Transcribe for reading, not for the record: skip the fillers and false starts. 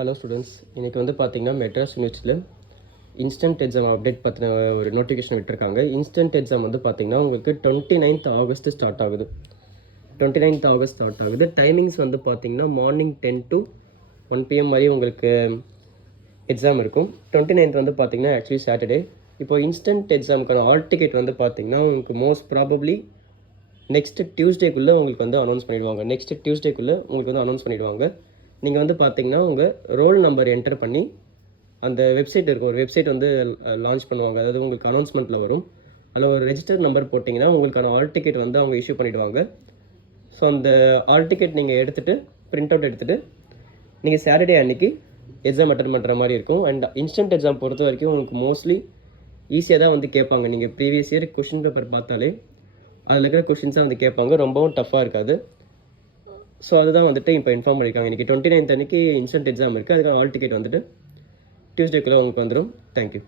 Hello students, இன்றைக்கி வந்து பார்த்திங்கன்னா மெட்ராஸ் யூனிவர்சிட்டியில் இன்ஸ்டன்ட் எக்ஸாம் அப்டேட் பற்றின ஒரு நோட்டிஃபிகேஷன் விட்டுருக்காங்க. இன்ஸ்டன்ட் எக்ஸாம் வந்து பார்த்திங்கன்னா உங்களுக்கு 29th ஆகஸ்ட் ஸ்டார்ட் ஆகுது. 29th ஆகஸ்ட் ஸ்டார்ட் ஆகுது. டைமிங்ஸ் வந்து பார்த்திங்கன்னா மார்னிங் 10 to 1 PM மாதிரி உங்களுக்கு எக்ஸாம் இருக்கும். 29th வந்து பார்த்திங்கன்னா ஆக்சுவலி சாட்டர்டே. இப்போ இன்ஸ்டன்ட் எக்ஸாமுக்கான ஆல் டிக்கெட் வந்து பார்த்திங்கன்னா உங்களுக்கு மோஸ்ட் ப்ராபப்ளி நெக்ஸ்ட் டியூஸ்டேக்குள்ளே உங்களுக்கு வந்து அனௌன்ஸ் பண்ணிடுவாங்க. நீங்கள் வந்து பார்த்தீங்கன்னா உங்கள் ரோல் நம்பர் என்டர் பண்ணி அந்த வெப்சைட் இருக்கும், ஒரு வெப்சைட் வந்து லான்ச் பண்ணுவாங்க. அதாவது உங்களுக்கு அனௌன்ஸ்மெண்ட்டில் வரும். அதில் ஒரு ரெஜிஸ்டர் நம்பர் போட்டிங்கன்னா உங்களுக்கான ஆல் டிக்கெட் வந்து அவங்க இஷ்யூ பண்ணிவிடுவாங்க. ஸோ அந்த ஆல் டிக்கெட் நீங்கள் எடுத்துகிட்டு பிரிண்ட் அவுட் எடுத்துகிட்டு நீங்கள் சாட்டர்டே அன்றைக்கி எக்ஸாம் அட்டன் பண்ணுற மாதிரி இருக்கும். அண்ட் இன்ஸ்டன்ட் எக்ஸாம் பொறுத்த வரைக்கும் உங்களுக்கு மோஸ்ட்லி ஈஸியாக தான் வந்து கேட்பாங்க. நீங்கள் ப்ரீவியஸ் இயர் கொஷின் பேப்பர் பார்த்தாலே அதில் இருக்கிற கொஷின்ஸாக வந்து கேட்பாங்க. ரொம்பவும் டஃப்பாக இருக்காது. ஸோ அதுதான் வந்துட்டு இப்போ இன்ஃபார்ம் பண்ணியிருக்காங்க. இன்றைக்கி 29th அன்றைக்கி இன்ஸ்டன்ட் எக்ஸாம் இருக்குது. அதுக்கான ஆல் டிக்கெட் வந்துட்டு டியூஸ்டேக்குள்ளே உங்களுக்கு வந்துடும். தேங்க்யூ.